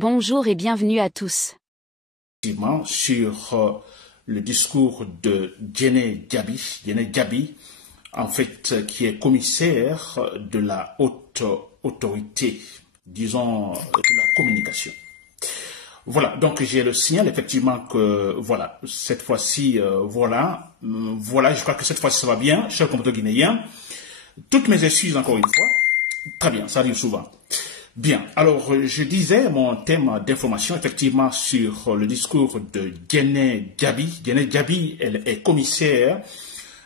Bonjour et bienvenue à tous. Sur le discours de Djené Djabi, en fait, qui est commissaire de la haute autorité, disons, de la communication. Voilà, donc j'ai le signal effectivement que, voilà, cette fois-ci, voilà, je crois que cette fois-ci ça va bien, chers compatriotes guinéens. Toutes mes excuses encore une fois. Très bien, ça arrive souvent. Bien, alors je disais mon thème d'information effectivement sur le discours de Djené Djabi. Djené Djabi, elle est commissaire,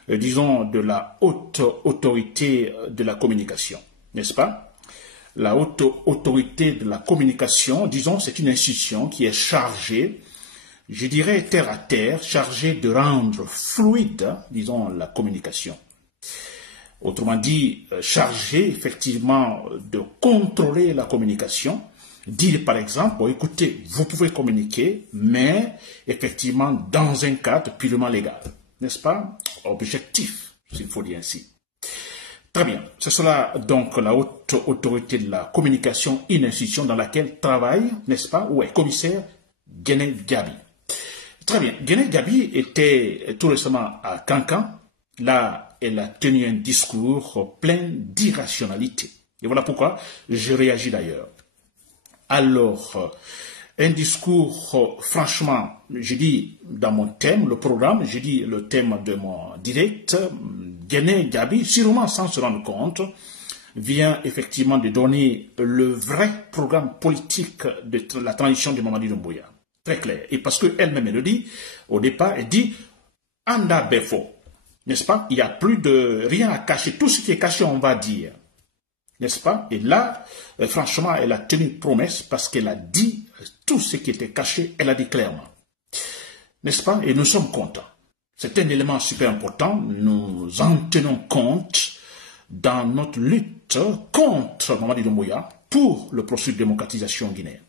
disons, de la haute autorité de la communication, n'est-ce pas? La haute autorité de la communication, disons, c'est une institution qui est chargée, je dirais terre à terre, chargée de rendre fluide, disons, la communication. Autrement dit, chargé effectivement de contrôler la communication, dire par exemple, bon, écoutez, vous pouvez communiquer, mais effectivement dans un cadre purement légal, n'est-ce pas? Objectif, s'il faut dire ainsi. Très bien, c'est cela donc la haute autorité de la communication, une institution dans laquelle travaille, n'est-ce pas, ou est commissaire Djené Djabi. Très bien, Djené Djabi était tout récemment à Cancan, là, elle a tenu un discours plein d'irrationalité. Et voilà pourquoi je réagis d'ailleurs. Alors, un discours, franchement, je dis dans mon thème, le programme, je dis le thème de mon direct, Djené Djabi, sûrement sans se rendre compte, vient effectivement de donner le vrai programme politique de la transition de Mamadi Doumbouya. Très clair. Et parce qu'elle-même, elle le dit, au départ, elle dit, Anda Befo. N'est-ce pas? Il n'y a plus de rien à cacher. Tout ce qui est caché, on va dire. N'est-ce pas? Et là, franchement, elle a tenu promesse parce qu'elle a dit tout ce qui était caché, elle a dit clairement. N'est-ce pas? Et nous sommes contents. C'est un élément super important. Nous en tenons compte dans notre lutte contre Mamadi Doumbouya pour le processus de démocratisation guinéenne.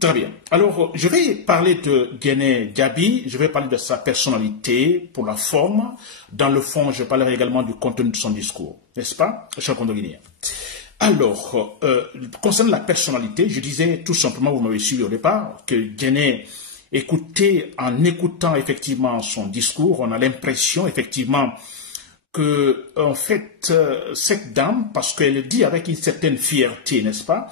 Très bien. Alors, je vais parler de Djené Djabi, je vais parler de sa personnalité pour la forme. Dans le fond, je parlerai également du contenu de son discours, n'est-ce pas, chers compatriotes guinéens? Alors, concernant la personnalité, je disais tout simplement, vous m'avez suivi au départ, que Djené écoutait, en écoutant effectivement son discours, on a l'impression effectivement que, en fait, cette dame, parce qu'elle dit avec une certaine fierté, n'est-ce pas,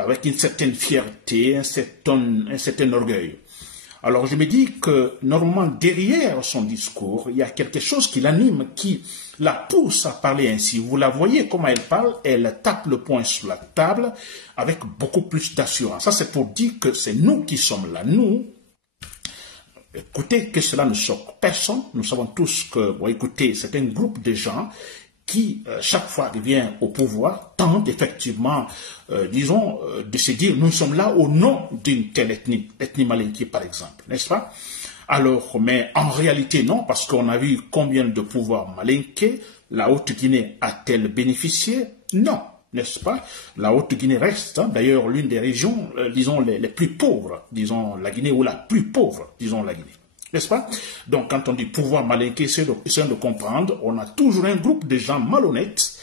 avec une certaine fierté, un certain orgueil. Alors je me dis que normalement derrière son discours, il y a quelque chose qui l'anime, qui la pousse à parler ainsi. Vous la voyez comment elle parle, elle tape le poing sur la table avec beaucoup plus d'assurance. Ça c'est pour dire que c'est nous qui sommes là, nous. Écoutez, que cela ne choque personne. Nous savons tous que, bon, écoutez, c'est un groupe de gens qui, chaque fois qu'il vient au pouvoir, tente effectivement, disons, de se dire, nous sommes là au nom d'une telle ethnie malinké par exemple, n'est-ce pas? Alors, mais en réalité non, parce qu'on a vu combien de pouvoirs malinké la Haute-Guinée a-t-elle bénéficié? Non, n'est-ce pas? La Haute-Guinée reste, hein, d'ailleurs, l'une des régions, disons, les plus pauvres, disons, la Guinée, ou la plus pauvre, disons, la Guinée. N'est-ce pas? Donc, quand on dit pouvoir malinké, c'est de comprendre, on a toujours un groupe de gens malhonnêtes,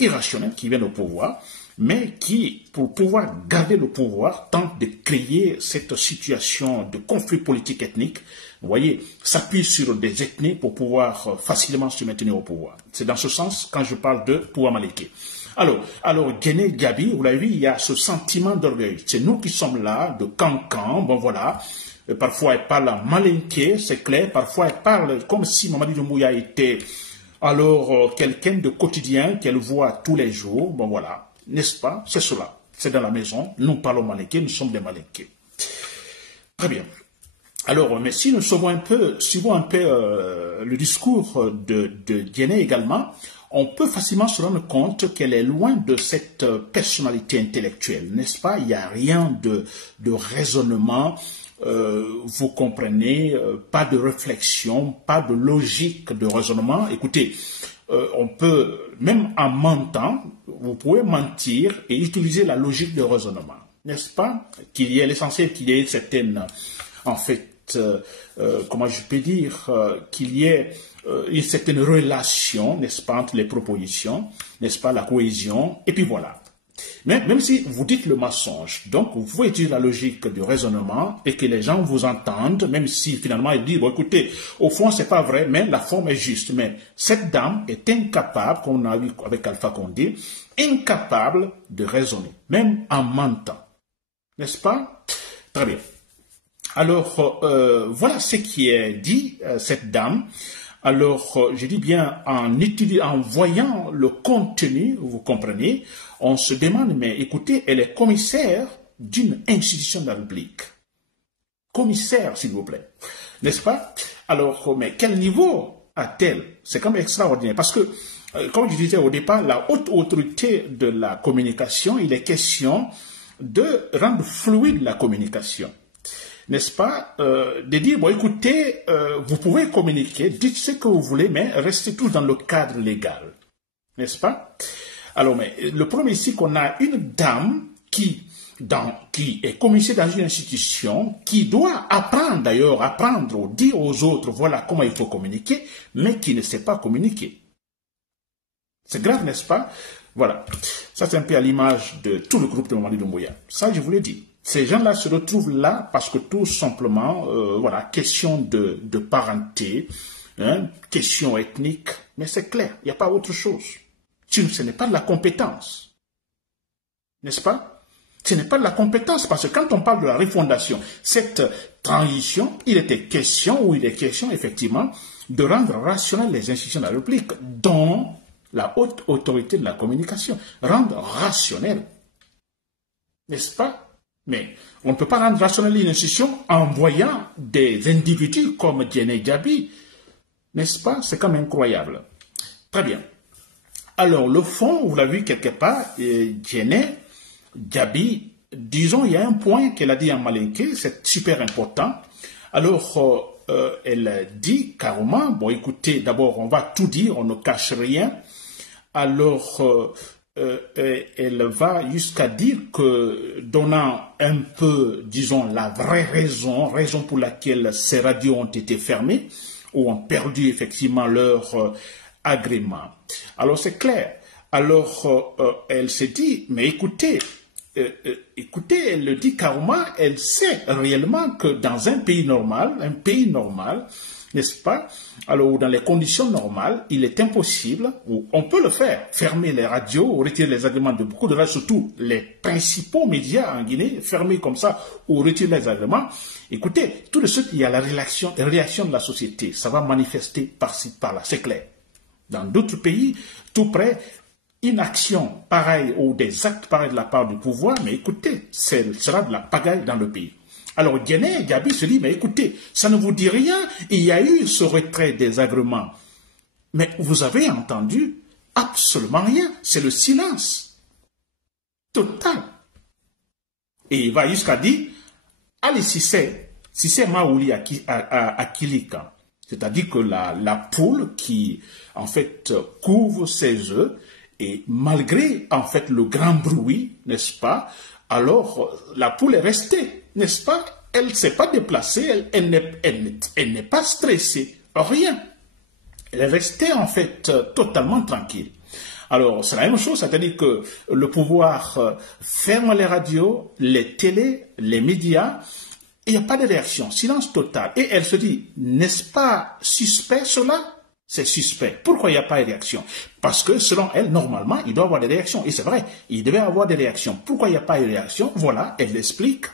irrationnels, qui viennent au pouvoir, mais qui, pour pouvoir garder le pouvoir, tentent de créer cette situation de conflit politique ethnique, vous voyez, s'appuient sur des ethnies pour pouvoir facilement se maintenir au pouvoir. C'est dans ce sens quand je parle de pouvoir malinké. Alors Djené Djabi, vous l'avez vu, il y a ce sentiment d'orgueil. C'est nous qui sommes là, de Cancan, bon voilà. Parfois elle parle en malinké, c'est clair. Parfois elle parle comme si Mamadi Doumbouya était alors quelqu'un de quotidien qu'elle voit tous les jours. Bon voilà, n'est-ce pas? C'est cela. C'est dans la maison. Nous parlons malinké, nous sommes des malinké. Très bien. Alors, mais si nous suivons un peu le discours de Djené également, on peut facilement se rendre compte qu'elle est loin de cette personnalité intellectuelle, n'est-ce pas? Il n'y a rien de raisonnement, vous comprenez, pas de réflexion, pas de logique de raisonnement. Écoutez, on peut, même en mentant, vous pouvez mentir et utiliser la logique de raisonnement, n'est-ce pas? Qu'il y ait l'essentiel, qu'il y ait une certaine, en fait, comment je peux dire, qu'il y ait une certaine relation, n'est-ce pas, entre les propositions, n'est-ce pas, la cohésion, et puis voilà. Mais même si vous dites le mensonge, donc vous pouvez utiliser la logique du raisonnement et que les gens vous entendent, même si finalement ils disent, bon écoutez, au fond c'est pas vrai, mais la forme est juste. Mais cette dame est incapable, comme on a vu avec Alpha Condé, incapable de raisonner, même en mentant. N'est-ce pas? Très bien. Alors, voilà ce qui est dit, cette dame. Alors, je dis bien, en voyant le contenu, vous comprenez, on se demande, mais écoutez, elle est commissaire d'une institution de la République. Commissaire, s'il vous plaît. N'est-ce pas? Alors, mais quel niveau a-t-elle? C'est quand même extraordinaire. Parce que, comme je disais au départ, la haute autorité de la communication, il est question de rendre fluide la communication. N'est-ce pas, de dire, bon, écoutez, vous pouvez communiquer, dites ce que vous voulez, mais restez tous dans le cadre légal. N'est-ce pas? Alors, mais le problème ici qu'on a une dame qui est commissaire dans une institution, qui doit apprendre d'ailleurs, apprendre, dire aux autres, voilà comment il faut communiquer, mais qui ne sait pas communiquer. C'est grave, n'est-ce pas? Voilà. Ça, c'est un peu à l'image de tout le groupe de Mamadi Doumbouya. Ça, je vous l'ai dit. Ces gens-là se retrouvent là parce que tout simplement, voilà, question de parenté, hein, question ethnique, mais c'est clair, il n'y a pas autre chose. Ce n'est pas de la compétence. N'est-ce pas? Ce n'est pas de la compétence parce que quand on parle de la refondation, cette transition, il est question effectivement de rendre rationnelles les institutions de la République, dont la haute autorité de la communication, rendre rationnelles. N'est-ce pas? Mais on ne peut pas rendre rationnelle une institution en voyant des individus comme Djené Djabi. N'est-ce pas? C'est quand même incroyable. Très bien. Alors, le fond, vous l'avez vu quelque part, Djené Djabi, disons, il y a un point qu'elle a dit en malinké, c'est super important. Alors, elle dit carrément, bon, écoutez, d'abord, on va tout dire, on ne cache rien. Alors, elle va jusqu'à dire que, donnant un peu, disons, la vraie raison pour laquelle ces radios ont été fermées, ou ont perdu effectivement leur agrément. Alors c'est clair. Alors elle s'est dit, mais écoutez, elle le dit carrément, elle sait réellement que dans un pays normal, n'est-ce pas? Alors, dans les conditions normales, il est impossible, ou on peut le faire, fermer les radios, ou retirer les agréments de beaucoup de radios, surtout les principaux médias en Guinée, fermer comme ça, ou retirer les agréments. Écoutez, tout de suite, il y a la réaction de la société. Ça va manifester par-ci, par-là, c'est clair. Dans d'autres pays, tout près, une action pareille ou des actes pareils de la part du pouvoir, mais écoutez, ce sera de la pagaille dans le pays. Alors Djené Djabi se dit, mais écoutez, ça ne vous dit rien, il y a eu ce retrait des agréments. Mais vous avez entendu absolument rien, c'est le silence total. Et il va jusqu'à dire, allez, si c'est Maouli à Kilika, c'est-à-dire que la poule qui, en fait, couvre ses œufs, et malgré, en fait, le grand bruit, n'est-ce pas, alors la poule est restée, n'est-ce pas? Elle ne s'est pas déplacée, elle n'est pas stressée, rien. Elle est restée, en fait, totalement tranquille. Alors, c'est la même chose, c'est-à-dire que le pouvoir ferme les radios, les télés, les médias, il n'y a pas de réaction, silence total. Et elle se dit, n'est-ce pas suspect cela? C'est suspect. Pourquoi il n'y a pas de réaction? Parce que selon elle, normalement, il doit y avoir des réactions. Et c'est vrai, il devait avoir des réactions. Pourquoi il n'y a pas de réaction? Voilà, elle l'explique.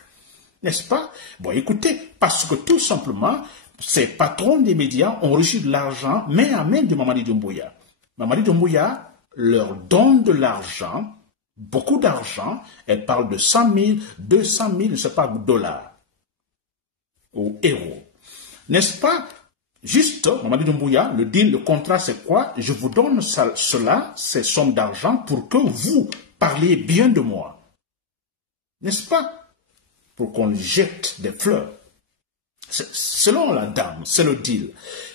N'est-ce pas? Bon, écoutez, parce que tout simplement, ces patrons des médias ont reçu de l'argent main à main de Mamadi Doumbouya. Mamadi Doumbouya leur donne de l'argent, beaucoup d'argent. Elle parle de 100 000, 200 000, je ne sais pas, dollars ou euros. N'est-ce pas? Juste, Mamadi Doumbouya, le deal, le contrat, c'est quoi? Je vous donne cela, ces sommes d'argent, pour que vous parliez bien de moi. N'est-ce pas? Pour qu'on jette des fleurs. Selon la dame, c'est le deal.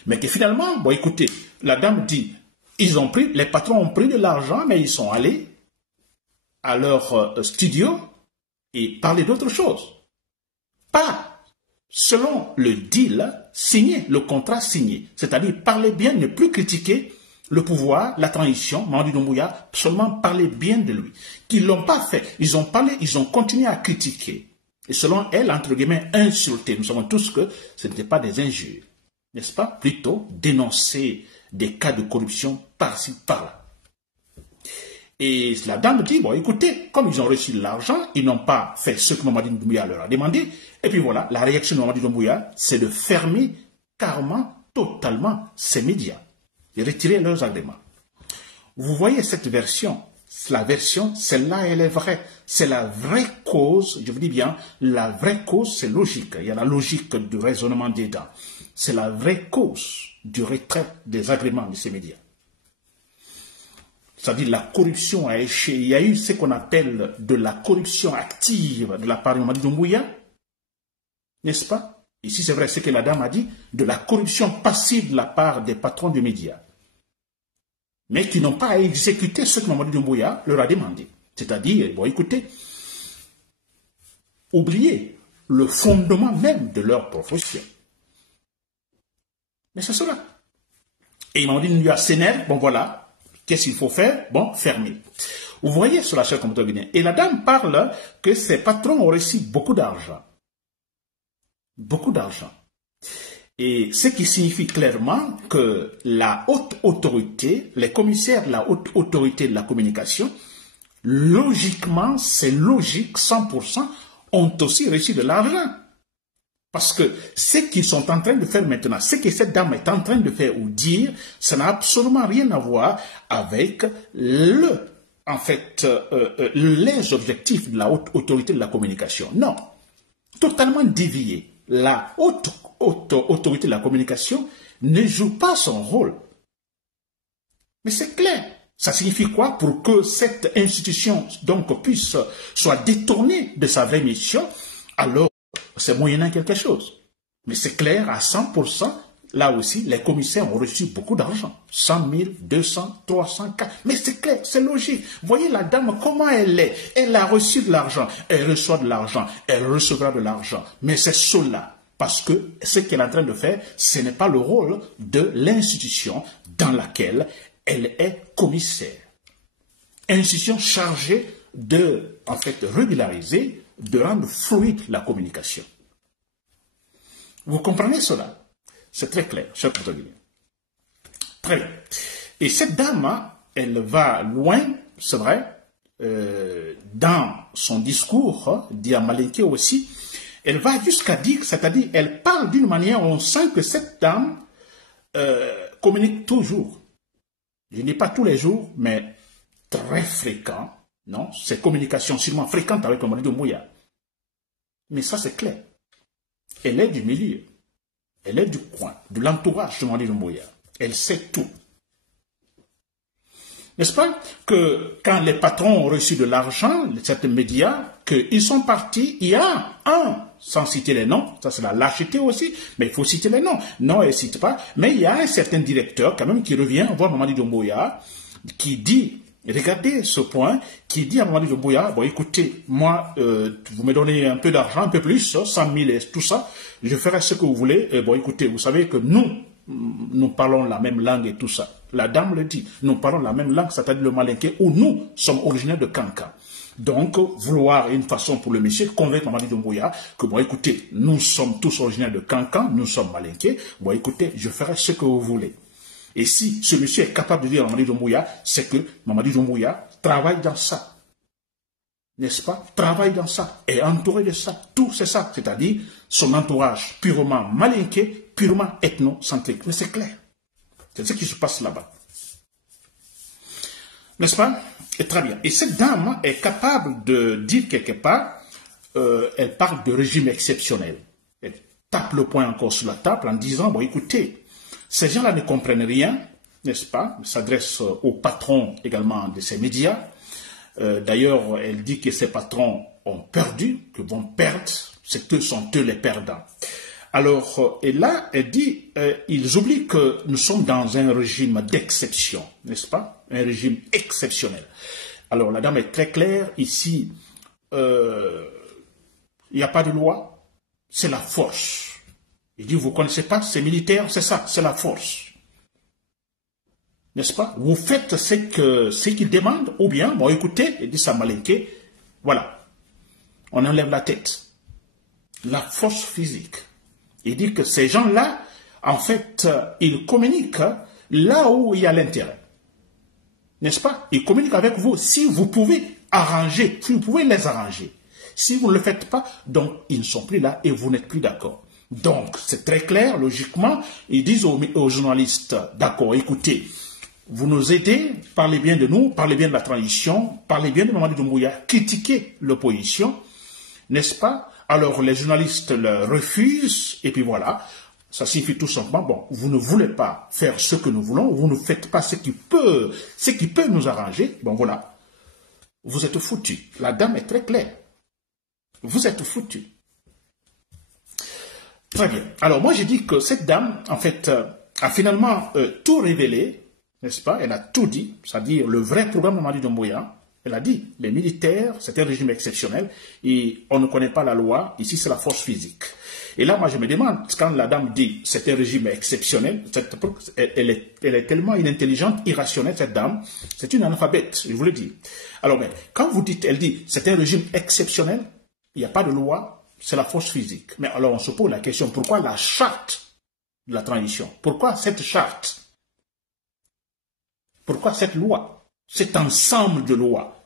Mais que finalement, bon, écoutez, la dame dit, les patrons ont pris de l'argent, mais ils sont allés à leur studio et parler d'autre chose. Pas selon le deal signé, le contrat signé. C'est-à-dire parler bien, ne plus critiquer le pouvoir, la transition, Mamadi Doumbouya, seulement parler bien de lui. Qu'ils ne l'ont pas fait. Ils ont parlé, ils ont continué à critiquer. Et selon elle, entre guillemets, insulter. Nous savons tous que ce n'était pas des injures. N'est-ce pas? Plutôt dénoncer des cas de corruption par-ci, par-là. Et la dame dit, bon, écoutez, comme ils ont reçu de l'argent, ils n'ont pas fait ce que Mamadi Doumbouya leur a demandé. Et puis voilà, la réaction de Mamadi Doumbouya, c'est de fermer carrément, totalement ces médias et retirer leurs agréments. Vous voyez cette version, la version, celle-là, elle est vraie. C'est la vraie cause, je vous dis bien, la vraie cause, c'est logique. Il y a la logique du raisonnement dedans. C'est la vraie cause du retrait des agréments de ces médias. C'est-à-dire la corruption a échoué. Il y a eu ce qu'on appelle de la corruption active de la part de Mamadi Doumbouya, n'est-ce pas? Ici, c'est vrai ce que la dame a dit, de la corruption passive de la part des patrons des médias, mais qui n'ont pas à exécuter ce que Mamadi Doumbouya leur a demandé. C'est-à-dire, bon, écoutez, oubliez le fondement même de leur profession. Mais c'est cela. Et Mamadi Doumbouya s'énerve, bon voilà. Qu'est-ce qu'il faut faire? Bon, fermer. Vous voyez sur la chaîne Communautaire guinéenne. Et la dame parle que ses patrons ont reçu beaucoup d'argent. Beaucoup d'argent. Et ce qui signifie clairement que la haute autorité, les commissaires de la haute autorité de la communication, logiquement, c'est logique, 100%, ont aussi reçu de l'argent. Parce que ce qu'ils sont en train de faire maintenant, ce que cette dame est en train de faire ou dire, ça n'a absolument rien à voir avec les objectifs de la haute autorité de la communication. Non, totalement dévié. La haute autorité de la communication ne joue pas son rôle. Mais c'est clair. Ça signifie quoi? Pour que cette institution donc soit détournée de sa vraie mission, alors c'est moyennant quelque chose. Mais c'est clair à 100%, là aussi, les commissaires ont reçu beaucoup d'argent. 100 000, 200, 300, 400. Mais c'est clair, c'est logique. Voyez la dame, comment elle est. Elle a reçu de l'argent. Elle reçoit de l'argent. Elle recevra de l'argent. Mais c'est cela. Parce que ce qu'elle est en train de faire, ce n'est pas le rôle de l'institution dans laquelle elle est commissaire. Institution chargée de, régulariser, de rendre fluide la communication. Vous comprenez cela? C'est très clair, cher Communautaire. Très bien. Et cette dame, elle va loin, c'est vrai, dans son discours, dit à Malinké aussi, elle va jusqu'à dire, c'est-à-dire, elle parle d'une manière où on sent que cette dame communique toujours. Je ne dis pas tous les jours, mais très fréquent. Non, c'est communication sûrement fréquente avec Mamadi Doumbouya. Mais ça, c'est clair. Elle est du milieu. Elle est du coin, de l'entourage de Mamadi Doumbouya. Elle sait tout. N'est-ce pas que quand les patrons ont reçu de l'argent, certains médias, qu'ils sont partis, il y a sans citer les noms, ça c'est la lâcheté aussi, mais il faut citer les noms. Non, elle ne cite pas, mais il y a un certain directeur quand même qui revient voir Mamadi Doumbouya, qui dit, regardez ce point, qui dit à Mamadi Doumbouya, bon écoutez, moi, vous me donnez un peu d'argent, un peu plus, 100 000 et tout ça, je ferai ce que vous voulez, et bon écoutez, vous savez que nous parlons la même langue et tout ça. La dame le dit, nous parlons la même langue, c'est-à-dire le malinké, où nous sommes originaires de Kanka. Donc, vouloir une façon pour le monsieur convaincre Mamadi Doumbouya que, bon, écoutez, nous sommes tous originaires de Kanka, nous sommes malinqués, bon, écoutez, je ferai ce que vous voulez. Et si ce monsieur est capable de dire à Mamadi Doumbouya, c'est que Mamadi Doumbouya travaille dans ça. N'est-ce pas? Travaille dans ça, est entouré de ça. Tout c'est ça, c'est-à-dire son entourage purement malinqué, purement ethnocentrique. Mais c'est clair. C'est ce qui se passe là-bas. N'est-ce pas? Et très bien. Et cette dame est capable de dire quelque part, elle parle de régime exceptionnel. Elle tape le poing encore sur la table en disant, bon écoutez, ces gens-là ne comprennent rien, n'est-ce pas? Elle s'adresse aux patrons également de ces médias. D'ailleurs, elle dit que ces patrons ont perdu, que vont perdre, c'est eux sont eux les perdants. Alors, et là, elle dit, ils oublient que nous sommes dans un régime d'exception, n'est-ce pas? Un régime exceptionnel. Alors, la dame est très claire, ici, il n'y a pas de loi, c'est la force. Il dit, vous ne connaissez pas, c'est militaire, c'est ça, c'est la force. n'est-ce pas? Vous faites ce qu'ils demandent, ou bien, bon, écoutez, il dit ça malinqué, voilà, on enlève la tête. La force physique. Il dit que ces gens-là, en fait, ils communiquent là où il y a l'intérêt. N'est-ce pas? Ils communiquent avec vous si vous pouvez arranger, si vous pouvez les arranger. Si vous ne le faites pas, donc ils ne sont plus là et vous n'êtes plus d'accord. Donc, c'est très clair, logiquement, ils disent aux journalistes, d'accord, écoutez, vous nous aidez, parlez bien de nous, parlez bien de la transition, parlez bien de Mamadi Doumbouya, critiquez l'opposition, n'est-ce pas? Alors, les journalistes le refusent, et puis voilà, ça signifie tout simplement, bon, vous ne voulez pas faire ce que nous voulons, vous ne faites pas ce qui peut nous arranger, bon voilà, vous êtes foutus. La dame est très claire. Vous êtes foutus. Très bien. Alors moi j'ai dit que cette dame, en fait, a finalement tout révélé, n'est-ce pas? Elle a tout dit, c'est-à-dire le vrai programme de Mamadi Doumbouya. Elle a dit, les militaires, c'est un régime exceptionnel et on ne connaît pas la loi, ici c'est la force physique. Et là, moi je me demande, quand la dame dit c'est un régime exceptionnel, elle est tellement inintelligente, irrationnelle, cette dame, c'est une analphabète, je vous le dis. Alors, mais, quand vous dites, elle dit c'est un régime exceptionnel, il n'y a pas de loi, c'est la force physique. Mais alors on se pose la question, pourquoi la charte de la transition? Pourquoi cette charte? Pourquoi cette loi? Cet ensemble de lois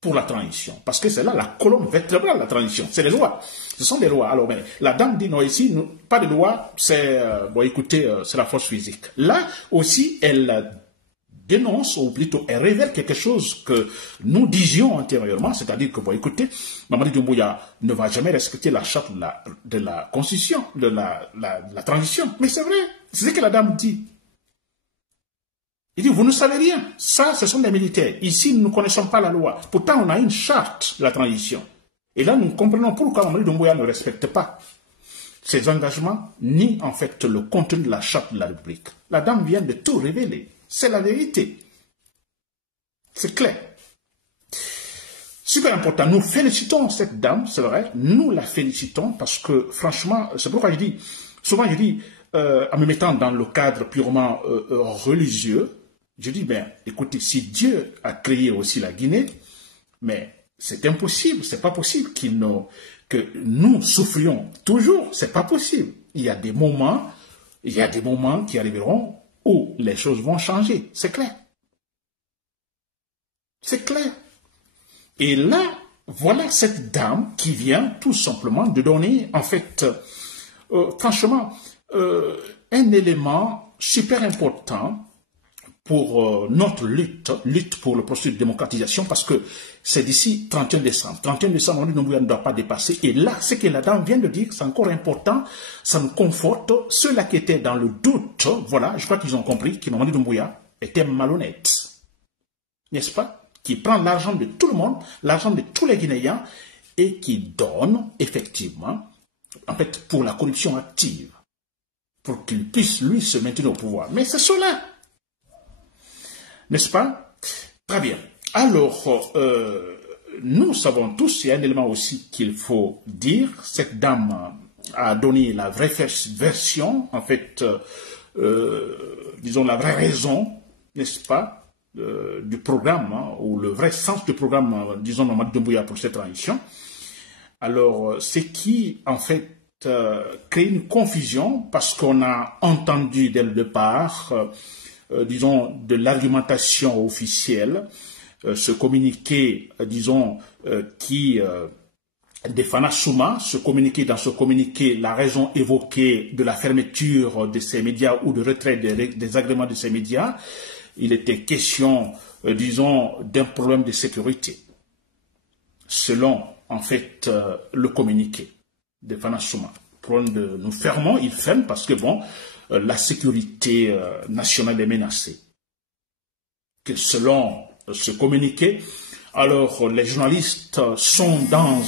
pour la transition? Parce que c'est là la colonne vertébrale de la transition. C'est les lois. Ce sont des lois. Alors, ben, la dame dit non, ici, pas de loi, c'est, bon, écoutez, c'est la force physique. Là aussi, elle dénonce, ou plutôt elle révèle quelque chose que nous disions antérieurement, c'est-à-dire que, bon, écoutez, Mamadi Doumbouya ne va jamais respecter la charte de la constitution, de la transition. Mais c'est vrai, c'est ce que la dame dit. Il dit, vous ne savez rien, ça, ce sont des militaires. Ici, nous ne connaissons pas la loi. Pourtant, on a une charte de la transition. Et là, nous comprenons pourquoi Mamadi Doumbouya ne respecte pas ses engagements, ni en fait le contenu de la charte de la République. La dame vient de tout révéler. C'est la vérité. C'est clair. Super important. Nous félicitons cette dame, c'est vrai. Nous la félicitons parce que, franchement, c'est pourquoi je dis, souvent je dis, en me mettant dans le cadre purement religieux, je dis, ben, écoutez, si Dieu a créé aussi la Guinée, mais c'est impossible, c'est pas possible que nous souffrions toujours, c'est pas possible. Il y a des moments qui arriveront où les choses vont changer, c'est clair. C'est clair. Et là, voilà cette dame qui vient tout simplement de donner, en fait, franchement, un élément super important pour notre lutte pour le processus de démocratisation, parce que c'est d'ici 31 décembre. 31 décembre, Mamadi Doumbouya ne doit pas dépasser. Et là, ce que la dame vient de dire, c'est encore important, ça nous conforte. Ceux-là qui étaient dans le doute, voilà, je crois qu'ils ont compris que Mamadi Doumbouya était malhonnête. N'est-ce pas? Qui prend l'argent de tout le monde, l'argent de tous les Guinéens, et qui donne, effectivement, en fait, pour la corruption active, pour qu'il puisse, lui, se maintenir au pouvoir. Mais c'est cela. N'est-ce pas? Très bien. Alors, nous savons tous, il y a un élément aussi qu'il faut dire, cette dame a donné la vraie version, en fait, disons la vraie raison, n'est-ce pas, du programme, hein, ou le vrai sens du programme, disons, de Mamadi Doumbouya pour cette transition. Alors, ce qui, en fait, crée une confusion, parce qu'on a entendu dès le départ, disons, de l'argumentation officielle, ce communiqué, disons, qui défend Souma, dans ce communiqué, la raison évoquée de la fermeture de ces médias ou de retrait des agréments de ces médias, il était question, disons, d'un problème de sécurité, selon, en fait, le communiqué de Fana Souma. Problème de nous fermons, ils ferment parce que, bon, la sécurité nationale est menacée. Que selon ce communiqué, alors les journalistes sont dans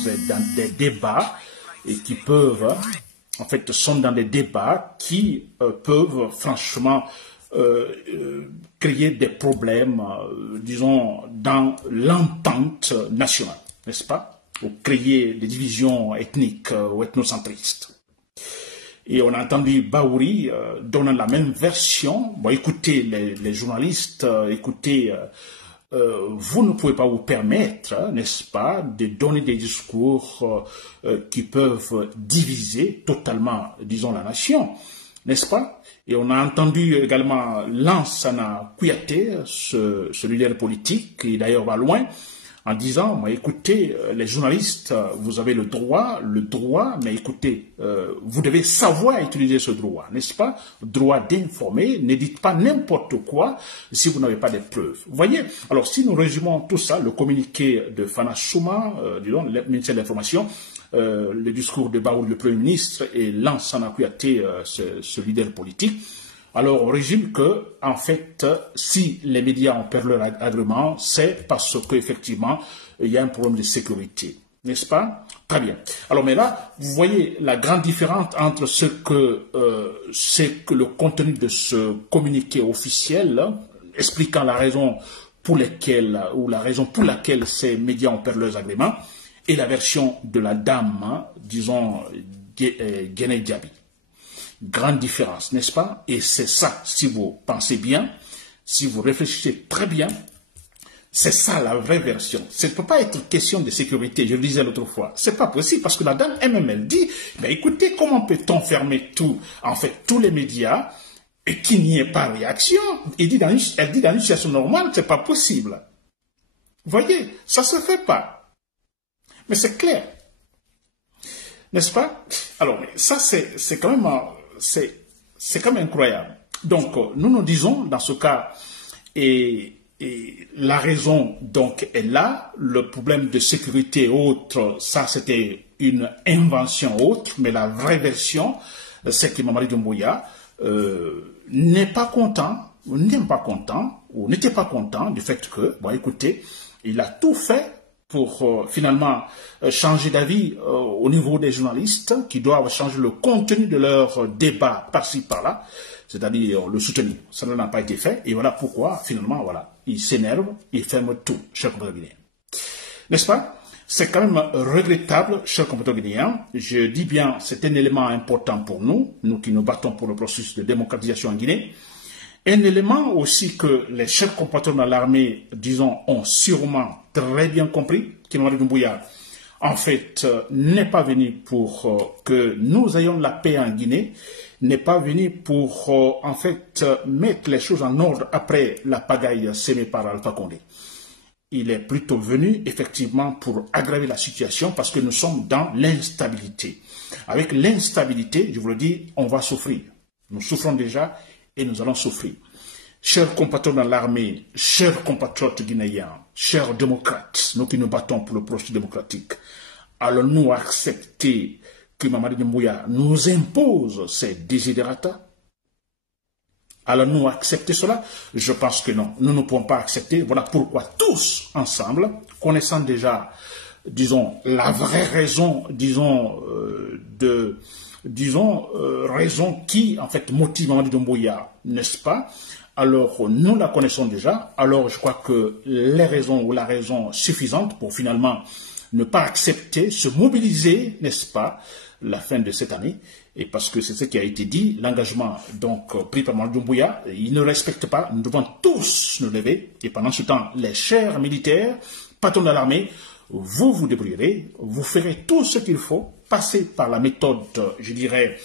des débats et qui peuvent, en fait, sont dans des débats qui peuvent franchement créer des problèmes, disons, dans l'entente nationale, n'est-ce pas? Ou créer des divisions ethniques ou ethnocentristes. Et on a entendu Baouri donnant la même version. Bon, écoutez, les journalistes, écoutez, vous ne pouvez pas vous permettre, n'est-ce pas, de donner des discours qui peuvent diviser totalement, disons, la nation, n'est-ce pas? Et on a entendu également Lansana Kouyaté, ce leader politique, qui d'ailleurs va loin, en disant, mais écoutez, les journalistes, vous avez le droit, mais écoutez, vous devez savoir utiliser ce droit, n'est-ce pas? Droit d'informer, ne dites pas n'importe quoi si vous n'avez pas de preuves. Vous voyez? Alors, si nous résumons tout ça, le communiqué de Fana Souma, disons, le ministère de l'Information, le discours de Baouri, le Premier ministre, et Lansana Kouyaté, ce leader politique, alors, on résume que, en fait, si les médias ont perdu leur agrément, c'est parce qu'effectivement, il y a un problème de sécurité. N'est-ce pas? Très bien. Alors, mais là, vous voyez la grande différence entre ce que le contenu de ce communiqué officiel, expliquant la raison pour laquelle ces médias ont perdu leurs agréments, et la version de la dame, disons, Guéné Djabi. Grande différence, n'est-ce pas? Et c'est ça, si vous pensez bien, si vous réfléchissez très bien, c'est ça la vraie version. Ça ne peut pas être question de sécurité, je le disais l'autre fois. C'est pas possible parce que la dame elle-même, elle dit, mais écoutez, comment peut-on fermer tout, en fait, tous les médias et qu'il n'y ait pas de réaction? Elle dit dans une situation normale, c'est pas possible. Vous voyez, ça se fait pas. Mais c'est clair. N'est-ce pas? Alors, ça, c'est quand même... C'est quand même incroyable. Donc, nous disons, dans ce cas, et la raison, donc, est là. Le problème de sécurité autre, ça, c'était une invention autre, mais la vraie version, c'est que Mamadi Doumbouya n'est pas content, ou n'était pas content du fait que, bon, écoutez, il a tout fait pour finalement changer d'avis au niveau des journalistes qui doivent changer le contenu de leur débat par-ci par-là, c'est-à-dire le soutenir. Ça n'a pas été fait et voilà pourquoi finalement voilà, il s'énerve, il ferme tout, chers compatriotes guinéens. N'est-ce pas? C'est quand même regrettable, chers compatriotes guinéens. Je dis bien, c'est un élément important pour nous, nous qui nous battons pour le processus de démocratisation en Guinée. Un élément aussi que les chefs compatriotes dans l'armée, disons, ont sûrement très bien compris, que Mamadi Doumbouya, en fait, n'est pas venu pour que nous ayons la paix en Guinée, n'est pas venu pour, en fait, mettre les choses en ordre après la pagaille sémée par Alpha Condé. Il est plutôt venu, effectivement, pour aggraver la situation parce que nous sommes dans l'instabilité. Avec l'instabilité, je vous le dis, on va souffrir. Nous souffrons déjà et nous allons souffrir. Chers compatriotes dans l'armée, chers compatriotes guinéens, chers démocrates, nous qui nous battons pour le processus démocratique, allons-nous accepter que Mamadi Doumbouya nous impose ses desiderata? Allons-nous accepter cela? Je pense que non. Nous ne pouvons pas accepter. Voilà pourquoi tous ensemble, connaissant déjà, disons, la vraie raison, disons, raison qui, en fait, motive Mamadi Doumbouya, n'est-ce pas? Alors, nous la connaissons déjà. Alors, je crois que les raisons ou la raison suffisante pour finalement ne pas accepter, se mobiliser, n'est-ce pas, la fin de cette année. Et parce que c'est ce qui a été dit, l'engagement donc pris par Mamadi Doumbouya, il ne respecte pas. Nous devons tous nous lever. Et pendant ce temps, les chers militaires, patrons de l'armée, vous vous débrouillerez, vous ferez tout ce qu'il faut, passer par la méthode, je dirais,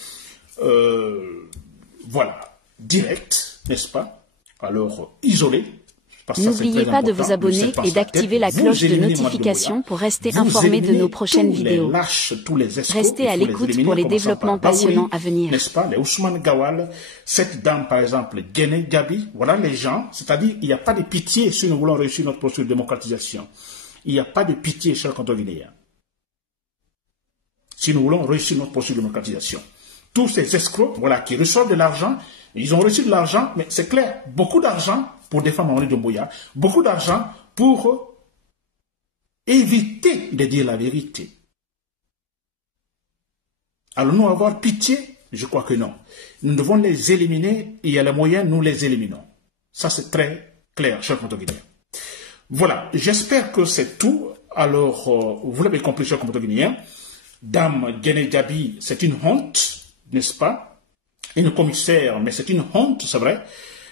voilà, directe, n'est-ce pas? Alors, isolée. N'oubliez pas de vous abonner et d'activer la cloche de notification pour rester informé de nos prochaines vidéos. Restez à l'écoute pour les développements passionnants à venir. N'est-ce pas? Les Ousmane Gawal, cette dame par exemple, Guéné Djabi, voilà les gens, c'est-à-dire il n'y a pas de pitié si nous voulons réussir notre processus de démocratisation. Il n'y a pas de pitié, chers compatriotes guinéens. Si nous voulons réussir notre processus de démocratisation. Tous ces escrocs, voilà, qui reçoivent de l'argent, ils ont reçu de l'argent, mais c'est clair, beaucoup d'argent pour défendre Mamadi Doumbouya, beaucoup d'argent pour éviter de dire la vérité. Allons-nous avoir pitié? Je crois que non. Nous devons les éliminer, et il y a les moyens, nous les éliminons. Ça, c'est très clair, chers compatriotes guinéens. Voilà, j'espère que c'est tout. Alors, vous l'avez compris, chers compatriotes guinéens, Dame Guéné Djabi, c'est une honte. n'est-ce pas, une commissaire, mais c'est une honte, c'est vrai,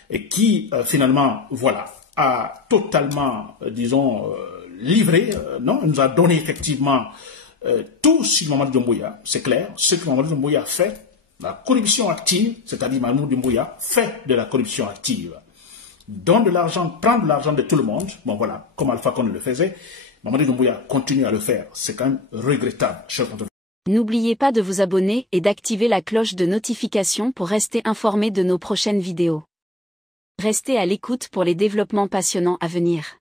et qui finalement, voilà, a totalement, disons, livré, non, elle nous a donné effectivement tout sur Mamadou Doumbouya, c'est clair, ce que Mamadou Doumbouya fait, la corruption active, c'est-à-dire Mamadou Doumbouya fait de la corruption active. Donne de l'argent, prend de l'argent de tout le monde, bon voilà, comme Alpha Condé le faisait, Mamadou Doumbouya continue à le faire, c'est quand même regrettable, cher contrôleur. N'oubliez pas de vous abonner et d'activer la cloche de notification pour rester informé de nos prochaines vidéos. Restez à l'écoute pour les développements passionnants à venir.